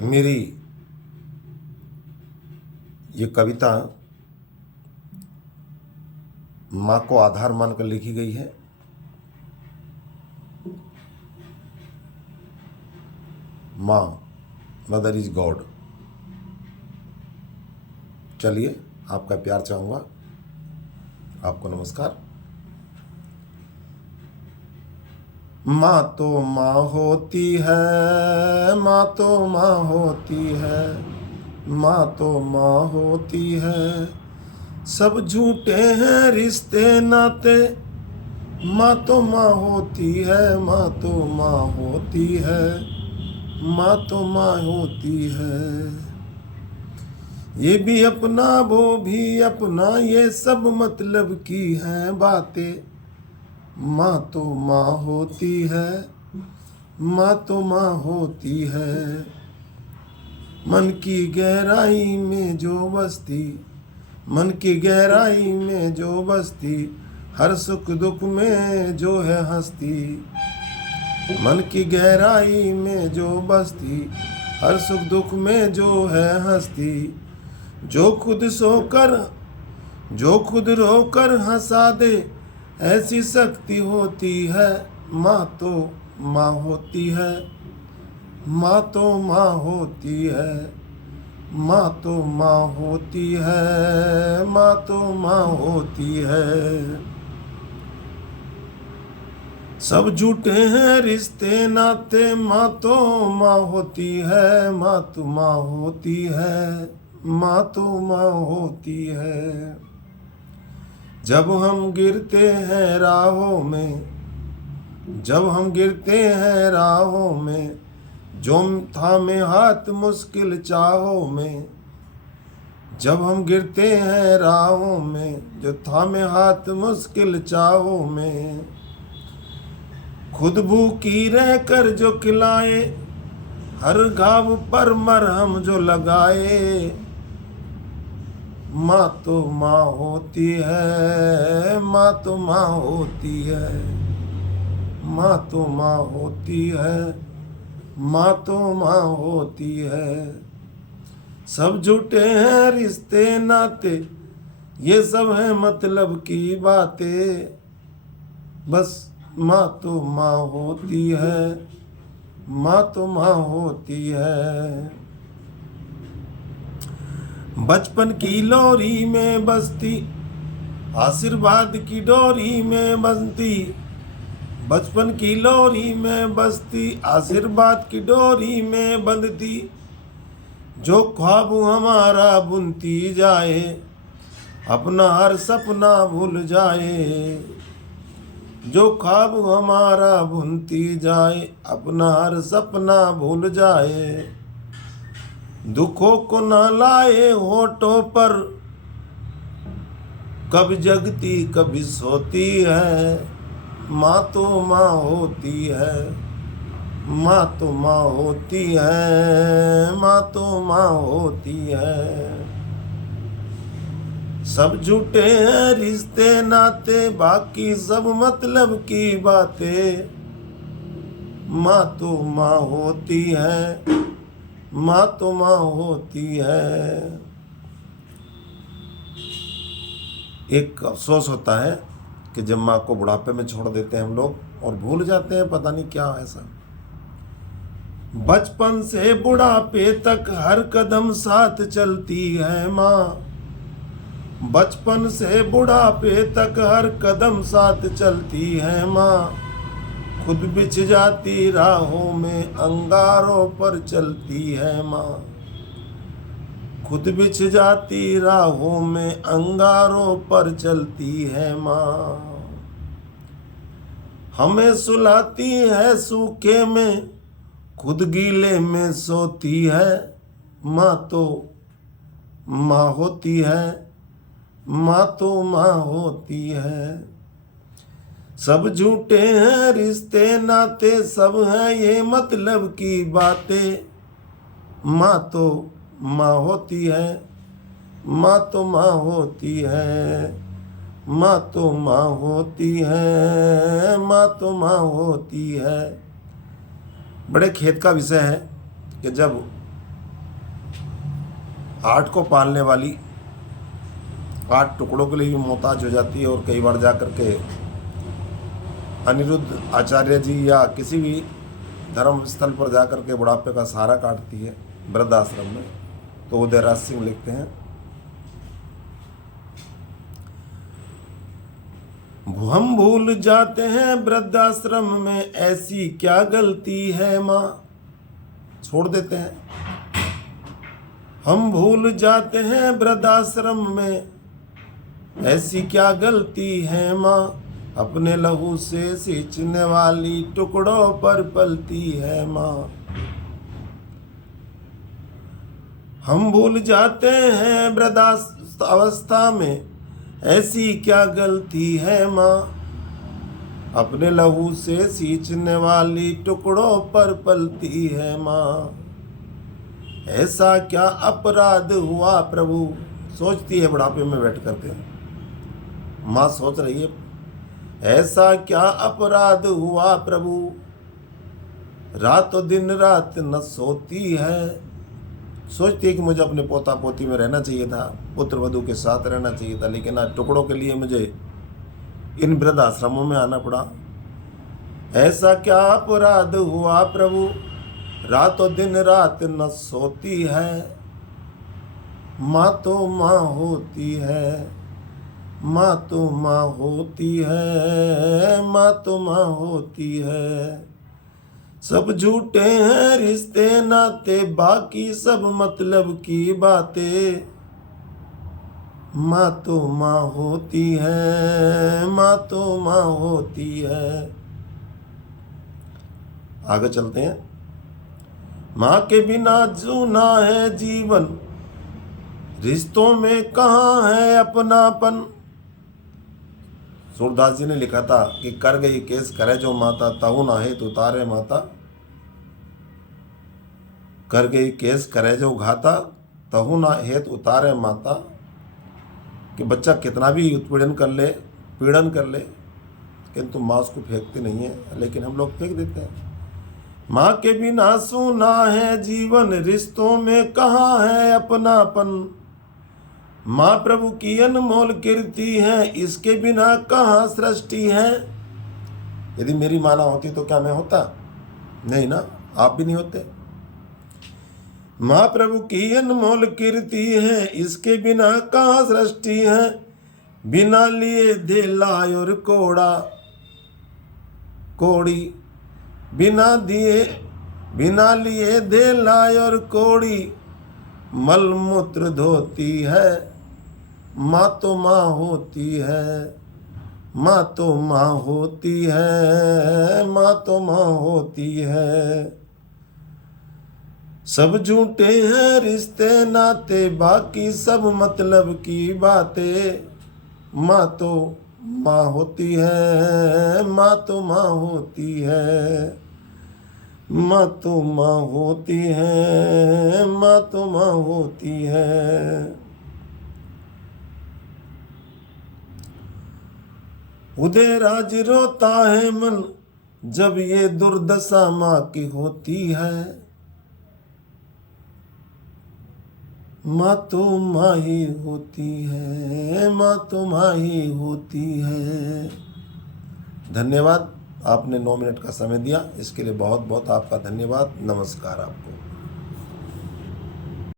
मेरी ये कविता माँ को आधार मानकर लिखी गई है। माँ, मदर इज गॉड। चलिए, आपका प्यार चाहूँगा। आपको नमस्कार। माँ तो माँ होती है, माँ तो माँ होती है, माँ तो माँ होती है। सब झूठे हैं रिश्ते नाते, माँ तो माँ होती है, माँ तो माँ होती है, माँ तो माँ होती है। ये भी अपना वो भी अपना, ये सब मतलब की हैं बातें। माँ तो माँ होती है, माँ तो माँ होती है। मन की गहराई में जो बसती, मन की गहराई में जो बसती, हर सुख दुख में जो है हंसती। मन की गहराई में जो बसती, हर सुख दुख में जो है हंसती। जो खुद सोकर, जो खुद रोकर हंसा दे, ऐसी शक्ति होती है। माँ तो माँ होती है, माँ तो माँ होती है, माँ तो माँ होती है, माँ तो माँ होती है। सब झूठे हैं रिश्ते नाते, माँ तो माँ होती है, माँ तो माँ होती है, माँ तो माँ होती है। जब हम गिरते हैं राहों में, जब हम गिरते हैं राहों में, जो थामे हाथ मुश्किल चाहों में। जब हम गिरते हैं राहों में, जो थामे हाथ मुश्किल चाहों में। खुद भूखी रहकर जो खिलाए, हर घाव पर मरहम जो लगाए। माँ तो माँ होती है, माँ तो माँ होती है, माँ तो माँ होती है, माँ तो माँ होती है। सब झूठे हैं रिश्ते नाते, ये सब है मतलब की बातें। बस माँ तो माँ होती है, माँ तो माँ होती है। बचपन की लोरी में बसती, आशीर्वाद की डोरी में बंधती। बचपन की लोरी में बसती, आशीर्वाद की डोरी में बंधती। जो ख्वाब हमारा बुनती जाए, अपना हर सपना भूल जाए। जो ख्वाब हमारा बुनती जाए, अपना हर सपना भूल जाए। दुखों को न लाए होठों पर, कभी जगती कभी सोती है। माँ तो माँ होती है, माँ तो माँ होती है, माँ तो माँ होती है। सब झूठे हैं रिश्ते नाते, बाकी सब मतलब की बातें। माँ तो माँ होती है, माँ तो माँ होती है। एक अफसोस होता है कि जब माँ को बुढ़ापे में छोड़ देते हैं हम लोग और भूल जाते हैं, पता नहीं क्या ऐसा। बचपन से बुढ़ापे तक हर कदम साथ चलती है माँ। बचपन से बुढ़ापे तक हर कदम साथ चलती है माँ। खुद बिछ जाती राहों में, अंगारों पर चलती है माँ। खुद बिछ जाती राहों में, अंगारों पर चलती है माँ। हमें सुलाती है सूखे में, खुद गीले में सोती है। माँ तो माँ होती है, माँ तो माँ होती है। सब झूठे हैं रिश्ते नाते, सब हैं ये मतलब की बातें। माँ तो माँ होती है, माँ तो माँ होती है, माँ तो माँ होती है, माँ तो माँ होती है। बड़े खेद का विषय है कि जब 8 को पालने वाली 8 टुकड़ों के लिए भी मोहताज हो जाती है और कई बार जा कर के अनिरुद्ध आचार्य जी या किसी भी धर्म स्थल पर जा कर के बुढ़ापे का सहारा काटती है वृद्धाश्रम में। तो उदयराज सिंह लिखते हैं, हम भूल जाते हैं वृद्धाश्रम में ऐसी क्या गलती है माँ, छोड़ देते हैं। हम भूल जाते हैं वृद्धाश्रम में ऐसी क्या गलती है माँ, अपने लहू से सींचने वाली टुकड़ों पर पलती है माँ। हम भूल जाते हैं वृद्धावस्था में ऐसी क्या गलती है माँ, अपने लहू से सींचने वाली टुकड़ों पर पलती है माँ। ऐसा क्या अपराध हुआ प्रभु, सोचती है बुढ़ापे में बैठ करके माँ, सोच रही है ऐसा क्या अपराध हुआ प्रभु, रातों दिन रात न सोती है। सोचती है कि मुझे अपने पोता पोती में रहना चाहिए था, पुत्र वधू के साथ रहना चाहिए था, लेकिन आज टुकड़ों के लिए मुझे इन वृद्धाश्रमों में आना पड़ा। ऐसा क्या अपराध हुआ प्रभु, रातों दिन रात न सोती है। माँ तो माँ होती है, माँ तो माँ होती है, माँ तो माँ होती है। सब झूठे हैं रिश्ते नाते, बाकी सब मतलब की बातें। माँ तो माँ होती है, माँ तो माँ होती है। आगे चलते हैं। माँ के बिना जूना है जीवन, रिश्तों में कहाँ है अपनापन। सूरदास जी ने लिखा था कि कर गई केस करे जो माता, तहु ना है तो तारे माता। कर गई केस करे जो घाता, तहु ना है तो उतारे माता। कि बच्चा कितना भी उत्पीड़न कर ले, पीड़न कर ले, किंतु माँ उसको फेंकती नहीं है, लेकिन हम लोग फेंक देते हैं। माँ के बिना सूना है जीवन, रिश्तों में कहाँ है अपनापन। माँ प्रभु की अनमोल कीर्ति है, इसके बिना कहाँ सृष्टि है। यदि मेरी माँ ना होती तो क्या मैं होता? नहीं ना, आप भी नहीं होते। माँ प्रभु की अनमोल कीर्ति है, इसके बिना कहाँ सृष्टि है। बिना लिए दे लाय और कोड़ा कोड़ी, बिना लिए दे लाय और कोड़ी, मल मूत्र धोती है। माँ तो माँ होती है, माँ तो माँ होती है, माँ तो माँ होती है। सब झूठे हैं रिश्ते नाते, बाकी सब मतलब की बातें। माँ तो माँ होती है, माँ तो माँ होती है, माँ तो माँ होती है, माँ तो माँ होती है। उदयराज रोता है मन, जब ये दुर्दशा माँ की होती है। माँ तो माँ ही होती है, माँ तो माँ ही होती है। धन्यवाद, आपने 9 मिनट का समय दिया, इसके लिए बहुत बहुत आपका धन्यवाद। नमस्कार आपको।